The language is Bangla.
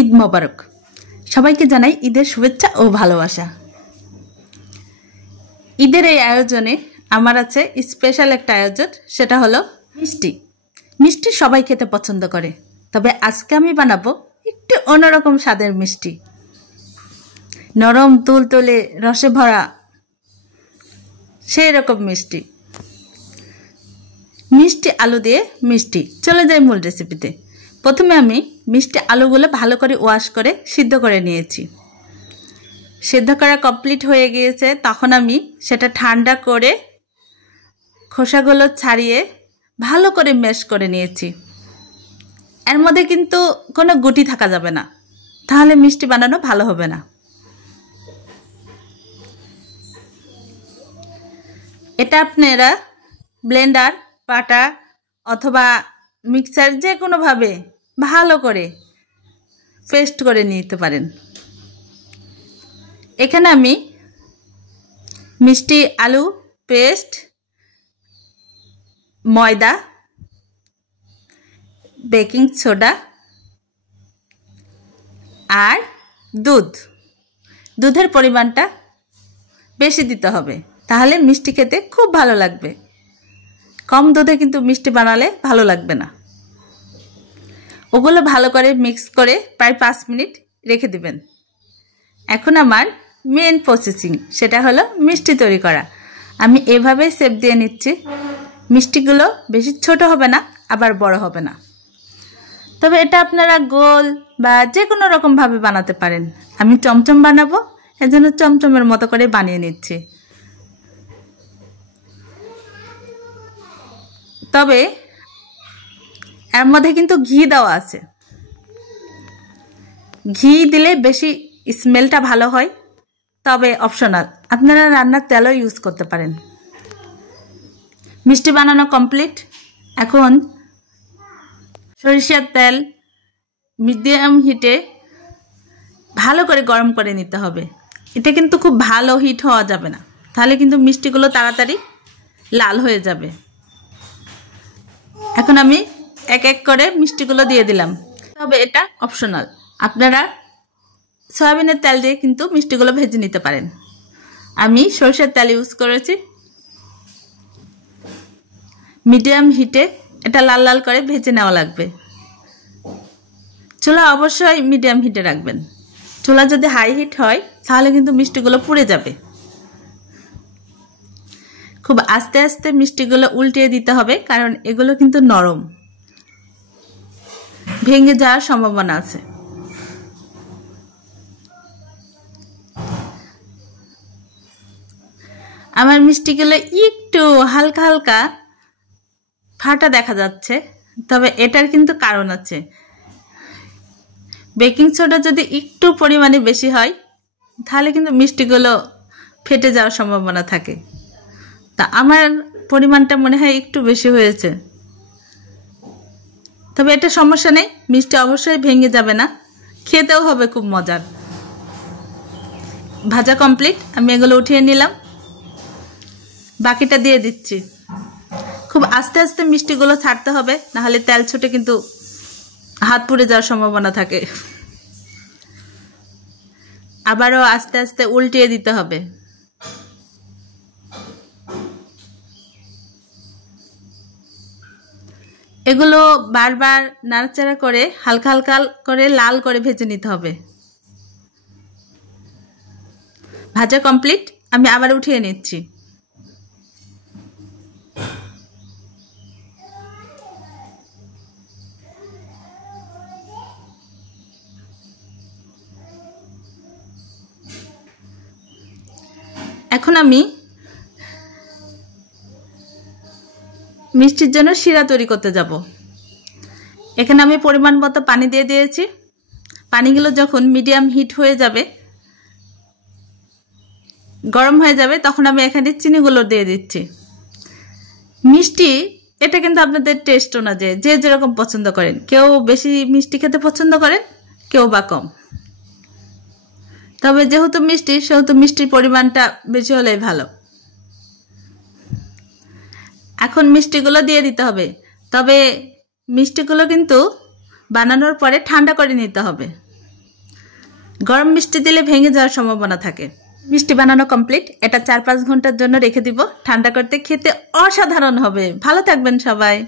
ঈদ মোবারক। সবাইকে জানাই ঈদের শুভেচ্ছা ও ভালোবাসা। ঈদের এই আয়োজনে আমার আছে স্পেশাল একটা আয়োজন, সেটা হলো মিষ্টি। মিষ্টি সবাই খেতে পছন্দ করে, তবে আজকে আমি বানাবো একটু অন্যরকম স্বাদের মিষ্টি। নরম তুলতুলে রসে ভরা সেই রকম মিষ্টি। মিষ্টি আলু দিয়ে মিষ্টি। চলে যাই মূল রেসিপিতে। প্রথমে আমি মিষ্টি আলুগুলো ভালো করে ওয়াশ করে সিদ্ধ করে নিয়েছি। সিদ্ধ করা কমপ্লিট হয়ে গিয়েছে, তখন আমি সেটা ঠান্ডা করে খোসাগুলো ছাড়িয়ে ভালো করে ম্যাশ করে নিয়েছি। এর মধ্যে কিন্তু কোনো গুটি থাকা যাবে না, তাহলে মিষ্টি বানানো ভালো হবে না। এটা আপনারা ব্লেন্ডার, পাটা অথবা মিক্সার যে কোনোভাবে ভালো করে পেস্ট করে নিতে পারেন। এখানে আমি মিষ্টি আলু পেস্ট, ময়দা, বেকিং সোডা আর দুধের পরিমাণটা বেশি দিতে হবে, তাহলে মিষ্টি খেতে খুব ভালো লাগবে। কম দুধে কিন্তু মিষ্টি বানালে ভালো লাগবে না। ওগুলো ভালো করে মিক্স করে প্রায় 5 মিনিট রেখে দিবেন। এখন আমার মেন প্রসেসিং, সেটা হলো মিষ্টি তৈরি করা। আমি এভাবেই শেপ দিয়ে নিচ্ছি। মিষ্টিগুলো বেশি ছোট হবে না, আবার বড় হবে না। তবে এটা আপনারা গোল বা যে কোনো রকমভাবে বানাতে পারেন। আমি চমচম বানাবো, এজন্য চমচমের মতো করে বানিয়ে নিচ্ছি। তবে এর মধ্যে কিন্তু ঘি দেওয়া আছে। ঘি দিলে বেশি স্মেলটা ভালো হয়, তবে অপশনাল, আপনারা রান্নার তেলও ইউজ করতে পারেন। মিষ্টি বানানো কমপ্লিট। এখন সরিষার তেল মিডিয়াম হিটে ভালো করে গরম করে নিতে হবে। এটা কিন্তু খুব ভালো হিট হওয়া যাবে না, তাহলে কিন্তু মিষ্টিগুলো তাড়াতাড়ি লাল হয়ে যাবে। এখন আমি এক এক করে মিষ্টিগুলো দিয়ে দিলাম, তবে এটা অপশনাল। আপনারা সয়াবিনের তেল দিয়ে কিন্তু মিষ্টিগুলো ভেজে নিতে পারেন। আমি সরষের তেল ইউজ করেছি। মিডিয়াম হিটে এটা লাল লাল করে ভেজে নেওয়া লাগবে। চুলা অবশ্যই মিডিয়াম হিটে রাখবেন। চুলা যদি হাই হিট হয় তাহলে কিন্তু মিষ্টিগুলো পুড়ে যাবে। খুব আস্তে আস্তে মিষ্টিগুলো উল্টিয়ে দিতে হবে, কারণ এগুলো কিন্তু নরম, ভেঙে যাওয়ার সম্ভাবনা আছে। আমার মিষ্টিগুলো একটু হালকা হালকা ফাটা দেখা যাচ্ছে, তবে এটার কিন্তু কারণ আছে। বেকিং সোডা যদি একটু পরিমাণে বেশি হয় তাহলে কিন্তু মিষ্টিগুলো ফেটে যাওয়ার সম্ভাবনা থাকে। তা আমার পরিমাণটা মনে হয় একটু বেশি হয়েছে, তবে এটা সমস্যা নেই। মিষ্টি অবশ্যই ভেঙে যাবে না, খেতেও হবে খুব মজার। ভাজা কমপ্লিট, আমি এগুলো উঠিয়ে নিলাম। বাকিটা দিয়ে দিচ্ছি। খুব আস্তে আস্তে মিষ্টিগুলো ছাড়তে হবে, নাহলে তেল ছুটে কিন্তু হাত পুড়ে যাওয়ার সম্ভাবনা থাকে। আবারও আস্তে আস্তে উল্টিয়ে দিতে হবে। এগুলো বারবার নাড়াচাড়া করে হালকা হালকা করে লাল করে ভেজে নিতে হবে। ভাজা কমপ্লিট, আমি আবার উঠিয়ে নিচ্ছি। এখন আমি মিষ্টির জন্য শিরা তৈরি করতে যাব। এখানে আমি পরিমাণ মতো পানি দিয়ে দিয়েছি। পানিগুলো যখন মিডিয়াম হিট হয়ে যাবে, গরম হয়ে যাবে, তখন আমি এখানে চিনিগুলো দিয়ে দিচ্ছি। মিষ্টি এটা কিন্তু আপনাদের টেস্ট অনুযায়ী যে যেরকম পছন্দ করেন। কেউ বেশি মিষ্টি খেতে পছন্দ করেন, কেউ বা কম। তবে যেহেতু মিষ্টি, সেহেতু মিষ্টির পরিমাণটা বেশি হলেই ভালো। এখন মিষ্টিগুলো দিয়ে দিতে হবে, তবে মিষ্টিগুলো কিন্তু বানানোর পরে ঠান্ডা করে নিতে হবে। গরম মিষ্টি দিলে ভেঙে যাওয়ার সম্ভাবনা থাকে। মিষ্টি বানানো কমপ্লিট। এটা 4-5 ঘন্টার জন্য রেখে দিব ঠান্ডা করতে। খেতে অসাধারণ হবে। ভালো থাকবেন সবাই।